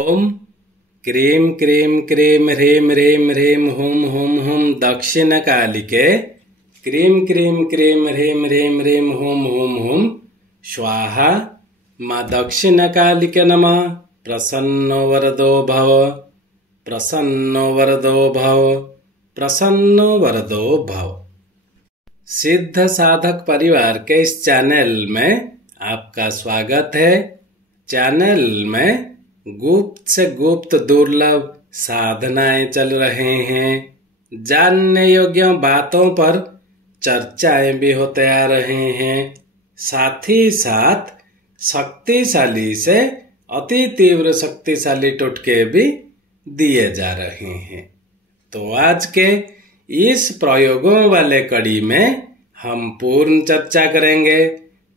ओम क्रीं क्रीं क्रीं ह्रीं ह्रीं ह्रीं हुं हुं हुं दक्षिणकालिके क्रीं क्रीं क्रीं ह्रीं ह्रीं ह्रीं हुं हुं हुं स्वाहा। माँ दक्षिणकालिके नमः। प्रसन्नो वरदो भव, प्रसन्नो वरदो भव, प्रसन्नो वरदो भव। सिद्ध साधक परिवार के इस चैनल में आपका स्वागत है। चैनल में गुप्त से गुप्त दुर्लभ साधनाएं चल रहे हैं। जानने योग्य बातों पर चर्चाएं भी होते आ रहे हैं। साथ ही साथ शक्तिशाली से अति तीव्र शक्तिशाली टोटके भी दिए जा रहे हैं। तो आज के इस प्रयोगों वाले कड़ी में हम पूर्ण चर्चा करेंगे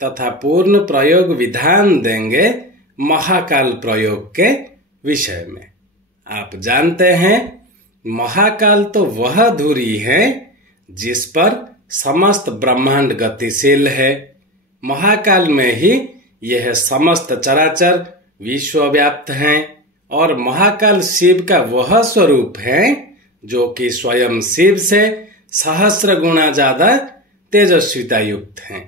तथा पूर्ण प्रयोग विधान देंगे महाकाल प्रयोग के विषय में। आप जानते हैं महाकाल तो वह धुरी है जिस पर समस्त ब्रह्मांड गतिशील है। महाकाल में ही यह समस्त चराचर विश्वव्याप्त हैं और महाकाल शिव का वह स्वरूप है जो कि स्वयं शिव से सहस्र गुना ज्यादा तेजस्विता युक्त हैं।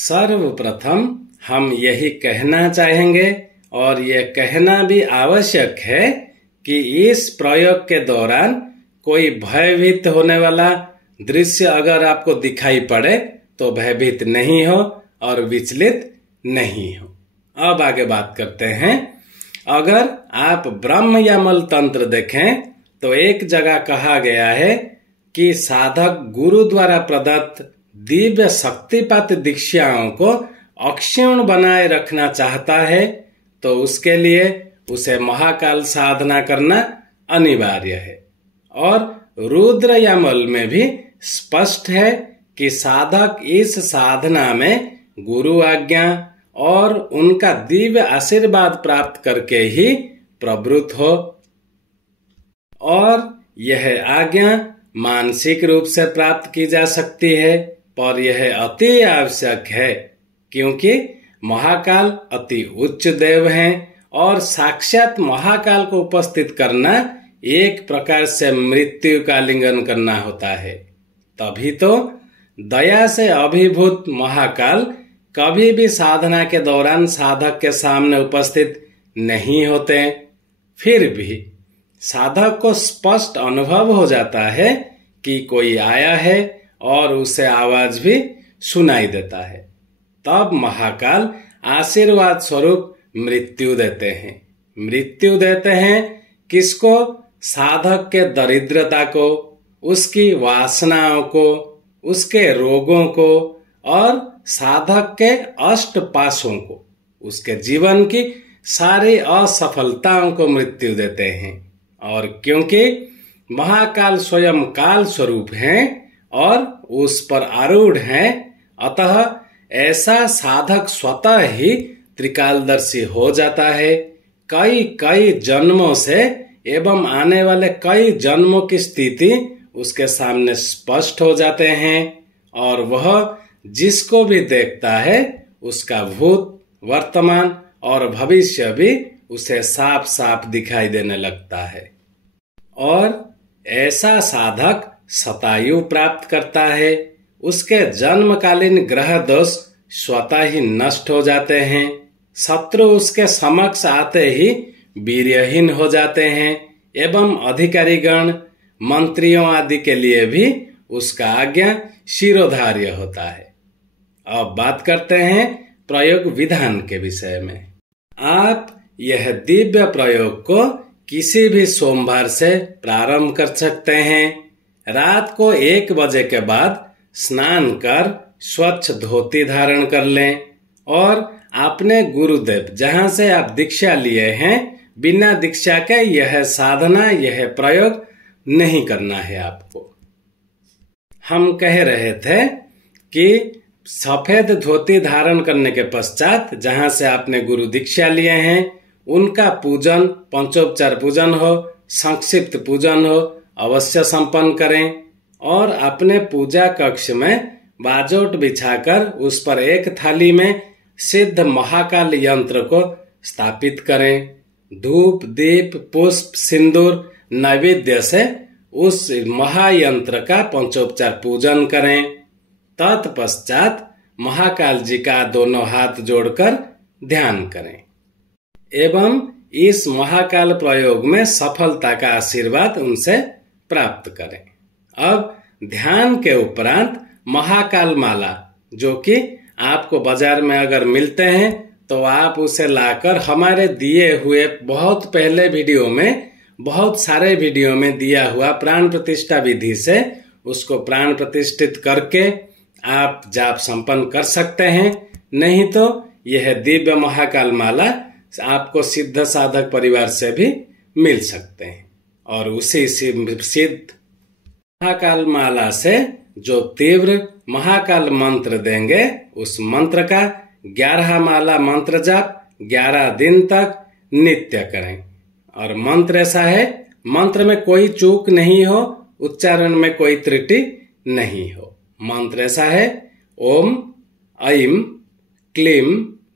सर्वप्रथम हम यही कहना चाहेंगे और यह कहना भी आवश्यक है कि इस प्रयोग के दौरान कोई भयभीत होने वाला दृश्य अगर आपको दिखाई पड़े तो भयभीत नहीं हो और विचलित नहीं हो। अब आगे बात करते हैं। अगर आप ब्रह्म यमल तंत्र देखें तो एक जगह कहा गया है कि साधक गुरु द्वारा प्रदत्त दिव्य शक्तिपात दीक्षाओं को अक्षुण्ण बनाए रखना चाहता है तो उसके लिए उसे महाकाल साधना करना अनिवार्य है। और रुद्र यमल में भी स्पष्ट है कि साधक इस साधना में गुरु आज्ञा और उनका दिव्य आशीर्वाद प्राप्त करके ही प्रवृत्त हो। और यह आज्ञा मानसिक रूप से प्राप्त की जा सकती है, पर यह अति आवश्यक है क्योंकि महाकाल अति उच्च देव हैं और साक्षात महाकाल को उपस्थित करना एक प्रकार से मृत्यु का लिंगन करना होता है। तभी तो दया से अभिभूत महाकाल कभी भी साधना के दौरान साधक के सामने उपस्थित नहीं होते। फिर भी साधक को स्पष्ट अनुभव हो जाता है कि कोई आया है और उसे आवाज भी सुनाई देता है। तब महाकाल आशीर्वाद स्वरूप मृत्यु देते हैं। मृत्यु देते हैं किसको? साधक के दरिद्रता को, उसकी वासनाओं को, उसके रोगों को और साधक के अष्ट पाशों को, उसके जीवन की सारी असफलताओं को मृत्यु देते हैं। और क्योंकि महाकाल स्वयं काल स्वरूप हैं और उस पर आरूढ़ हैं, अतः ऐसा साधक स्वतः ही त्रिकालदर्शी हो जाता है। कई कई जन्मों से एवं आने वाले कई जन्मों की स्थिति उसके सामने स्पष्ट हो जाते हैं और वह जिसको भी देखता है उसका भूत, वर्तमान और भविष्य भी उसे साफ साफ दिखाई देने लगता है। और ऐसा साधक शतायु प्राप्त करता है। उसके जन्मकालीन ग्रह दोष स्वतः ही नष्ट हो जाते हैं। शत्रु उसके समक्ष आते ही वीर्यहीन हो जाते हैं एवं अधिकारीगण, मंत्रियों आदि के लिए भी उसका आज्ञा शिरोधार्य होता है। अब बात करते हैं प्रयोग विधान के विषय में। आप यह दिव्य प्रयोग को किसी भी सोमवार से प्रारंभ कर सकते हैं। रात को 1 बजे के बाद स्नान कर स्वच्छ धोती धारण कर लें और अपने गुरुदेव जहां से आप दीक्षा लिए हैं, बिना दीक्षा के यह साधना, यह प्रयोग नहीं करना है आपको। हम कह रहे थे कि सफेद धोती धारण करने के पश्चात जहां से आपने गुरु दीक्षा लिए हैं उनका पूजन, पंचोपचार पूजन हो, संक्षिप्त पूजन हो, अवश्य संपन्न करें। और अपने पूजा कक्ष में बाजोट बिछाकर उस पर एक थाली में सिद्ध महाकाल यंत्र को स्थापित करें धूप दीप पुष्प सिंदूर नैवेद्य से उस महायंत्र का पंचोपचार पूजन करें। तत्पश्चात महाकाल जी का दोनों हाथ जोड़कर ध्यान करें एवं इस महाकाल प्रयोग में सफलता का आशीर्वाद उनसे प्राप्त करें। अब ध्यान के उपरांत महाकाल माला, जो कि आपको बाजार में अगर मिलते हैं तो आप उसे लाकर हमारे दिए हुए बहुत पहले वीडियो में, बहुत सारे वीडियो में दिया हुआ प्राण प्रतिष्ठा विधि से उसको प्राण प्रतिष्ठित करके आप जाप संपन्न कर सकते हैं। नहीं तो यह दिव्य महाकाल माला आपको सिद्ध साधक परिवार से भी मिल सकते हैं। और उसी सिद्ध महाकाल माला से जो तीव्र महाकाल मंत्र देंगे, उस मंत्र का 11 माला मंत्र जाप 11 दिन तक नित्य करें। और मंत्र ऐसा है, मंत्र में कोई चूक नहीं हो, उच्चारण में कोई त्रुटि नहीं हो। मंत्र ऐसा है, ओम ऐं क्लीं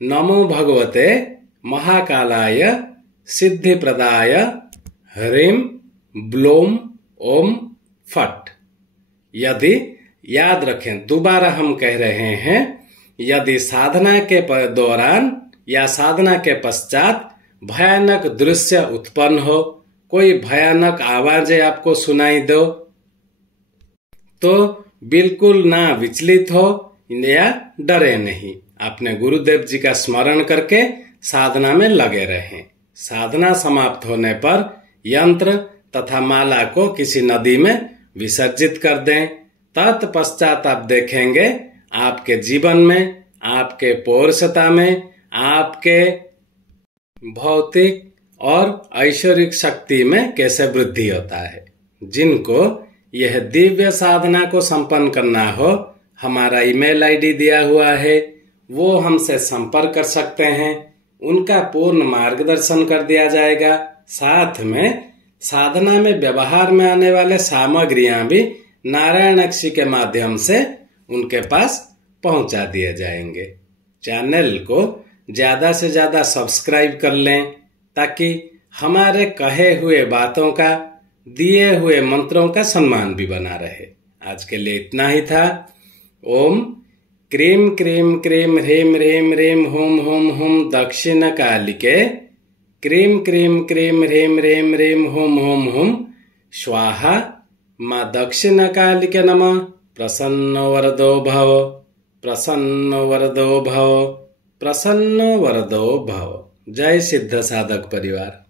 नमो भगवते महाकालाय सिद्धिप्रदाय ह्रीं ब्लूम ओम फट। यदि याद रखें, दोबारा हम कह रहे हैं, यदि साधना के दौरान या साधना के पश्चात भयानक दृश्य उत्पन्न हो, कोई भयानक आवाजें आपको सुनाई दो, तो बिल्कुल ना विचलित हो या डरे नहीं। अपने गुरुदेव जी का स्मरण करके साधना में लगे रहें। साधना समाप्त होने पर यंत्र तथा माला को किसी नदी में विसर्जित कर दें। तत्पश्चात आप देखेंगे आपके जीवन में, आपके पौरुषता में, आपके भौतिक और ऐश्वरिक शक्ति में कैसे वृद्धि होता है। जिनको यह दिव्य साधना को संपन्न करना हो, हमारा ईमेल आईडी दिया हुआ है, वो हमसे संपर्क कर सकते हैं। उनका पूर्ण मार्गदर्शन कर दिया जाएगा। साथ में साधना में व्यवहार में आने वाले सामग्रियां भी नारायण अक्षी के माध्यम से उनके पास पहुंचा दिए जाएंगे। चैनल को ज्यादा से ज्यादा सब्सक्राइब कर लें, ताकि हमारे कहे हुए बातों का, दिए हुए मंत्रों का सम्मान भी बना रहे। आज के लिए इतना ही था। ओम क्रीम क्रीम क्रीम ह्रीम ह्रीम ह्रीम हुम हुम हुम दक्षिण कालिके क्रीम क्रीम क्रीम ह्रीम ह्रीम ह्रीम हुम हुम हुम स्वाहा माँ दक्षिण कालिके नमः। प्रसन्नो वरदो भव, प्रसन्नो वरदो भव, प्रसन्नो वरदो भव। जय सिद्ध साधक परिवार।